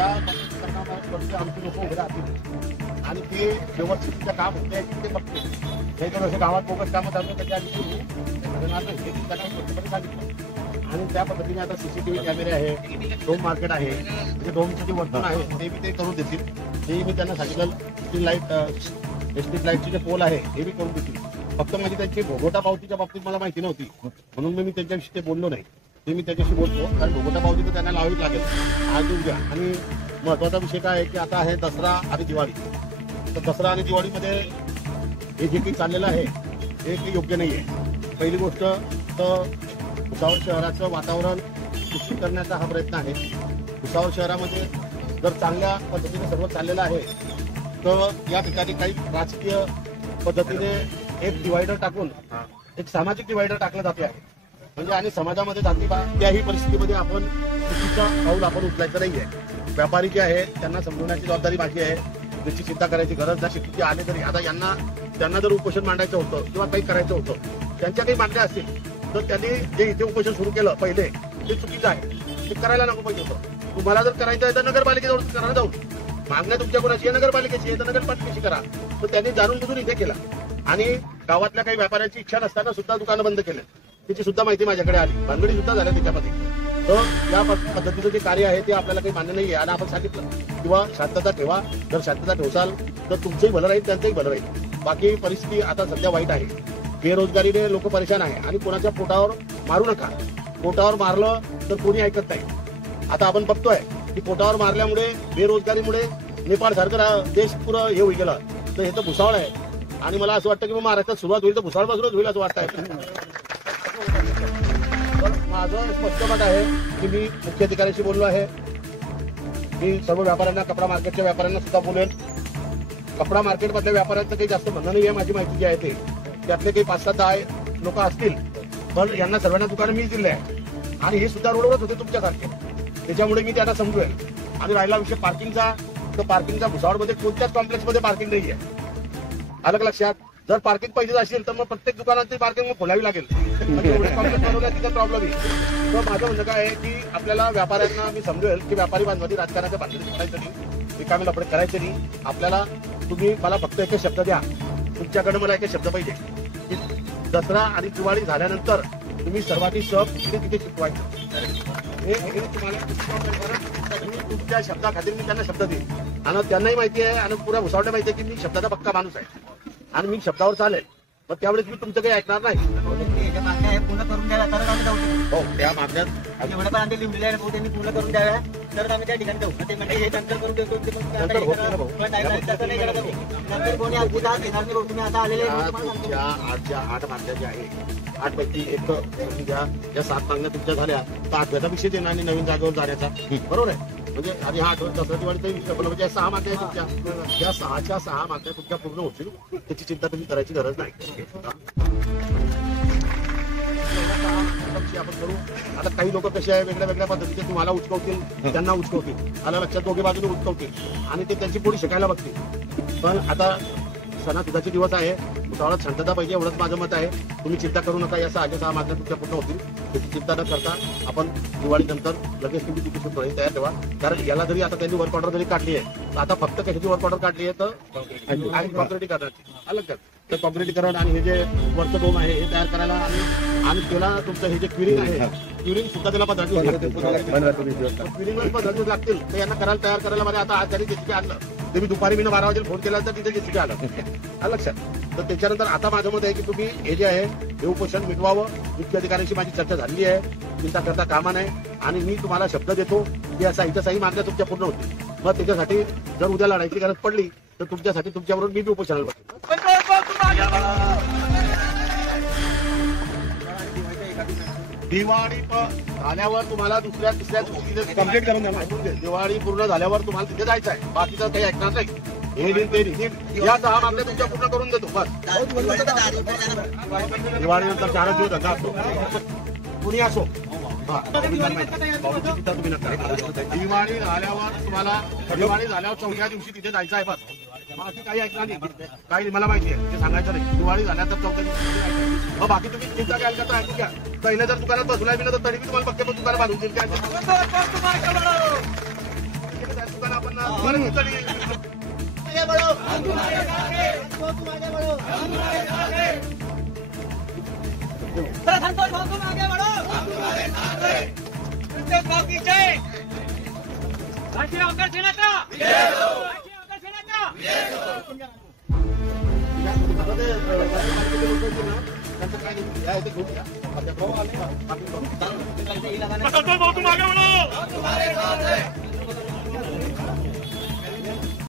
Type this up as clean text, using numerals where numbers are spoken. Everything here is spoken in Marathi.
त्या कामामध्ये आमची लोक उभे राहतील आणि ते व्यवस्थित काम होते ते बघते. जर असे गावात बोगस कामं चालू त्याच्या सांगितलं आणि त्या पद्धतीने आता CCTV कॅमेरे आहे, डोम मार्केट आहे, म्हणजे डोमचं जे वर्तन आहे ते बी ते करून देतील. ते मी त्यांना सांगितलं. स्ट्रीट लाईट स्ट्रीट लाईटचे जे पोल आहे हे बी करून देतील. फक्त माझी त्यांची भोगोटा पावतीच्या बाबतीत मला माहिती नव्हती म्हणून मी त्यांच्याविषयी ते बोललो नाही. ते मी त्याच्याशी बोलतो कारण भोगोटा पावती तर त्यांना लावावीच लागेल आज उद्या. आणि महत्वाचा विषय काय आहे की आता आहे दसरा आणि दिवाळी. तर दसरा आणि दिवाळीमध्ये हे जे काही चाललेलं आहे हे काही योग्य नाही आहे. पहिली गोष्ट तर भुसावळ शहराचं वातावरण दूषित करण्याचा हा प्रयत्न आहे. भुसावळ शहरामध्ये जर चांगल्या पद्धतीने सर्व चाललेलं आहे तर या ठिकाणी काही राजकीय पद्धतीने एक डिवायडर टाकून एक सामाजिक डिवायडर टाकलं जाते आहे. म्हणजे आणि समाजामध्ये जाती त्याही परिस्थितीमध्ये आपण चुकीचा पाऊल आपण उचलायचं नाहीये. व्यापारी जे आहे त्यांना समजवण्याची जबाबदारी माझी आहे. त्याची चिंता करायची गरज नाही. किती आले तरी आता त्यांना जर उपोषण मांडायचं होतं किंवा काही करायचं होतं त्यांच्या काही मागण्या असतील तर त्यांनी जे इथे उपोषण सुरू केलं पहिले ते चुकीचं आहे. ते करायला नको पाहिजे होतं. तुम्हाला जर करायचं आहे तर नगरपालिकेजवळ करायला जाऊन मागण्या तुमच्या कोणाची आहे नगरपालिकेची आहे तर नगरपालिकेची करा. तर त्यांनी जाणून बुजून इथे केला आणि गावातल्या काही व्यापाऱ्यांची इच्छा नसताना सुद्धा दुकानं बंद केले. त्याची सुद्धा माहिती माझ्याकडे आली. भानगडी सुद्धा झाल्या त्याच्यामध्ये. तर या पद्धतीचं जे कार्य आहे ते आपल्याला काही मान्य नाहीये. आणि आपण सांगितलं किंवा शांतता ठेवा. जर शांतता ठेवसाल तर तुमचंही भलं राहील त्यांचंही भलं राहील. बाकी परिस्थिती आता सध्या वाईट आहे. बेरोजगारीने लोक परेशान आहे आणि कोणाच्या पोटावर मारू नका. पोटावर मारलं तर कोणी ऐकत नाही. आता आपण बघतोय की पोटावर मारल्यामुळे बेरोजगारीमुळे नेपाळ सारखं देश पुरं हे होई गेलं. तर हे तर भुसावळ आहे आणि मला असं वाटतं की मग महाराष्ट्रात सुरुवात होईल तर भुसावळपासूनच होईल असं वाटतंय. माझं स्पष्ट मत आहे की मी मुख्य अधिकाऱ्यांशी बोललो आहे. मी सर्व व्यापाऱ्यांना कपडा मार्केटच्या व्यापाऱ्यांना सुद्धा बोलेन. कपडा मार्केटमधल्या व्यापाऱ्यांचं काही जास्त म्हणणं नाही आहे. माझी माहिती जी आहे ते त्यातले काही 5-7 लोक असतील पण यांना सर्वांना दुकानं मी दिले आहे आणि हे सुद्धा रोडवरच होते तुमच्यासारखे. त्याच्यामुळे मी त्यांना समजवेल. आणि राहिला विषय पार्किंगचा तर पार्किंगचा भुसावळमध्ये कोणत्याच कॉम्प्लेक्समध्ये पार्किंग नाही आहे. अलग लक्षात. जर पार्किंग पाहिजे असेल तर मग प्रत्येक दुकानाची पार्किंग खोलावी लागेल. तिचा प्रॉब्लेम आहे. तर माझं म्हणणं काय आहे की आपल्याला व्यापाऱ्यांना मी समजेल की व्यापारी बांधवांनी राजकारणाच्या भानगडीत पडायचं नाही. रिकामी लफडे करायचे नाही. आपल्याला तुम्ही मला फक्त एकच शब्द द्या. तुमच्याकडे मला एकच शब्द पाहिजे की दसरा आणि दिवाळी झाल्यानंतर तुम्ही सर्वांनी तिथे शिकवायचं. हे तुम्हाला तुमच्या शब्दाखातीर मी त्यांना शब्द देईन आणि त्यांनाही माहिती आहे आणि पुऱ्या भुसावळला माहिती आहे की मी शब्दाचा पक्का माणूस आहे आणि मी शब्दावर चालेल. मग त्यावेळेस मी तुमचं काही ऐकणार नाही. पूर्ण करून द्याव्या तरच आम्ही जाऊ. हो त्या मागण्यात एवढं पण आम्ही लिहिलेलं आहे त्यांनी पूर्ण करून द्याव्या तरच आम्ही त्या ठिकाणी जाऊ. ते म्हणजे हे नंतर करून देतो नंतर कोणी आजची तास घेणार नाही. तुम्ही आता आलेले 8 मागण्या ज्या आहे 8 पैकी एक द्या. या 7 मागण्या तुमच्या झाल्या तर 8व्याचा विषय देणार आणि नवीन जागेवर जाण्याचा. बरोबर आहे. म्हणजे आधी हा दसरा दिवाळीचा विषय पण म्हणजे 6 मागण्या आहे तुमच्या. या 6च्या 6 मागण्या तुमच्या पूर्ण होतील. त्याची चिंता तुम्ही करायची गरज नाही. आपण करू. आता काही लोक कसे आहे वेगळ्या वेगळ्या पद्धतीचे तुम्हाला उचकवतील त्यांना उचकवतील. आला लक्षात दोघे बाजूने उचकवतील आणि ते त्यांची पुढे शिकायला बघतील. पण आता सणासुदाचे दिवस आहे. भुसावळात शांतता पाहिजे एवढंच माझं मत आहे. तुम्ही चिंता करू नका. या 6 मागण्या तुमच्या पूर्ण होतील. त्याची चिंता न करता आपण दिवाळीनंतर लगेच तुम्ही तिथे सुद्धा तयार ठेवा. कारण याला जरी आता त्यांनी वर्क ऑर्डर जरी काढली आहे तर आता फक्त कशाची वर्क ऑर्डर काढली आहे तर कॉन्क्रिटीकरणाची. अलग तर कॉन्क्रिटीकरण आणि हे जे वरचं डोम आहे हे तयार करायला आणि त्याला तुमचं हे जे क्युरिंग आहे क्युरिंग सुद्धा त्याला 15 दिवस लागतील. तर यांना करायला तयार करायला मला आता आज त्यांनी जेसीबी आणलं. तुम्ही दुपारी मी 12 वाजेला फोन केला तर तिथे जेसीबी आलं. लक्षात. तर त्याच्यानंतर आता माझं मत आहे की तुम्ही हे जे आहे हे उपोषण मिटवावं. मुख्य अधिकाऱ्यांशी माझी चर्चा झाली आहे. चिंता करता कामा नाही. आणि मी तुम्हाला शब्द देतो की या साईच्या मागण्या तुमच्या पूर्ण होतील. मग त्याच्यासाठी जर उद्या लढायची गरज पडली तर तुमच्यासाठी तुमच्याबरोबर मी उपोषणाला बसतो. दिवाळी झाल्यावर तुम्हाला दुसऱ्या तिसऱ्या दिवशी कंप्लीट करून द्या. दिवाळी पूर्ण झाल्यावर तुम्हाला तिथे जायचं आहे. बाकीचं काही ऐकणार नाही. हे नाही ते नाही. या 6 मागण्या तुमच्या पूर्ण करून देतो. बस दिवाळीनंतर 4 दिवस धंदा असतो. कुणी असो. दिवाळी झाल्यावर तुम्हाला दिवाळी झाल्यावर 4थ्या दिवशी तिथे जायचं आहे. बस बाकी काही ऐकणार नाही. काही मला माहिती आहे ते सांगायचं नाही. दिवाळी झाल्यानंतर 4थ्या दिवशी. मग बाकी तुम्ही चिंता काय करता ऐकू घ्या. पहिलं जर दुकानात बसलाय मी तर तरी मी तुम्हाला फक्त दुकान बांधून देईल. काय कारण आपण बरेच ठिकाणी आगे बढ़ो, तुम आगे बढ़ो। संतोष भाऊ तुम आगे बढ़ो। संतोष भाऊ की जय। राष्ट्रीय अवकाश सेनाचा राष्ट्रीय अवकाश सेनाचा त्यांचं काय नाही, या इथे घेऊन या. आपल्या भाऊ आले का? संतोष भाऊ तुम आगे बढ़ो.